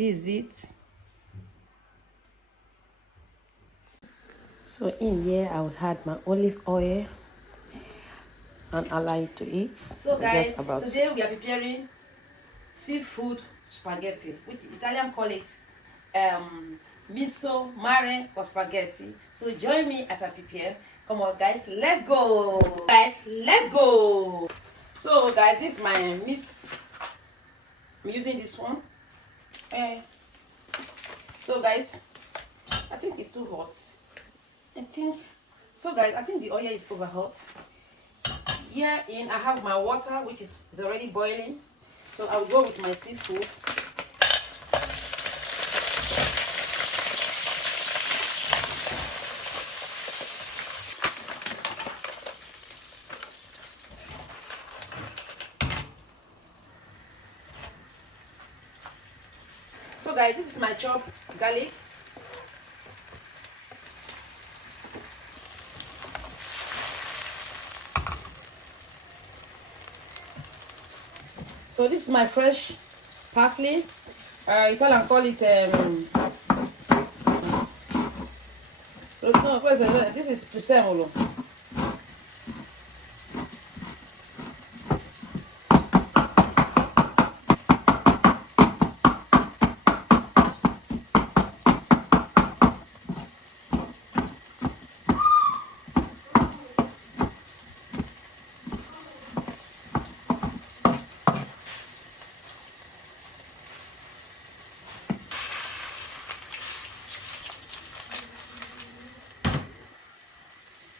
this is it. So in here I will add my olive oil and allow it to eat. So guys, today we are preparing seafood spaghetti, which Italian call it misto mare for spaghetti. So join me as I prepare. Come on guys, let's go. Guys, let's go. So guys, this is my mix. I'm using this one. So guys, I think it's too hot. I think the oil is over hot. Here I have my water, which is already boiling. So I'll go with my seafood. So guys, this is my chopped garlic. So this is my fresh parsley. Italian call it no, this is preservolo.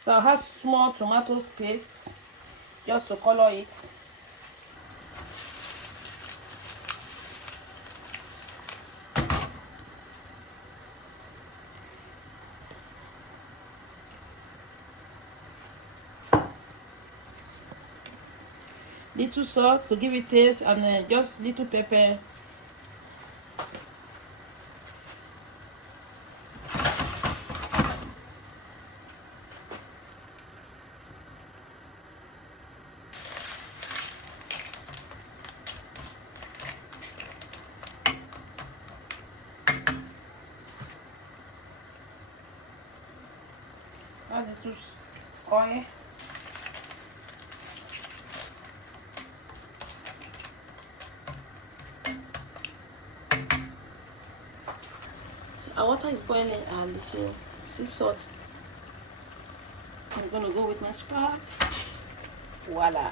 So I have small tomato paste just to color it. Little salt to give it taste, and then just little pepper. Add little oil. So our water is boiling, a little sea salt. I'm gonna go with my spark. Voila.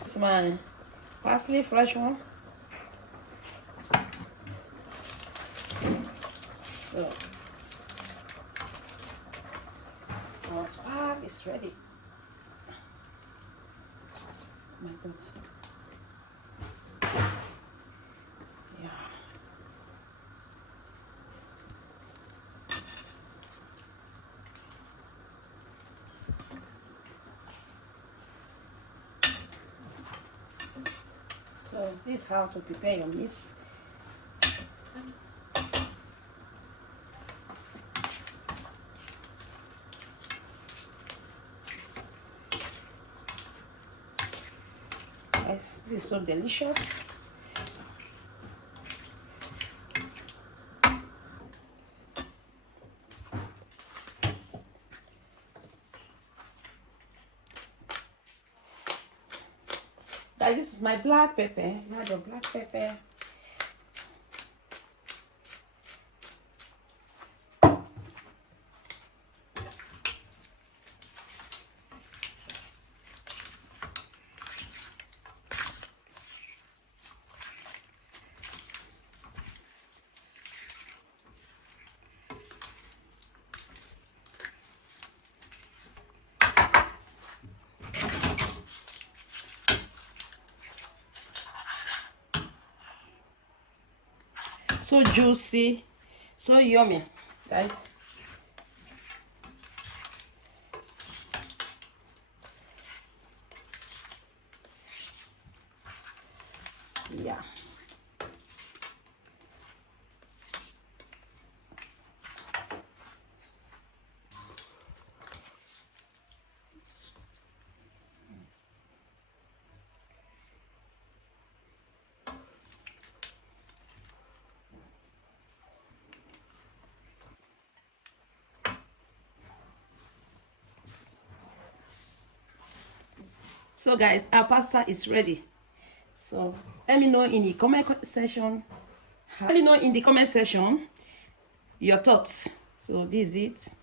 This is my parsley, fresh one. So our spark is ready. Oh my God. Yeah. So this is how to prepare your meat. Guys, this is so delicious. Guys, this is my black pepper. Add your black pepper. So juicy, so yummy, guys. Yeah. So guys, our pasta is ready. So let me know in the comment section. Let me know in the comment section your thoughts. So this is it.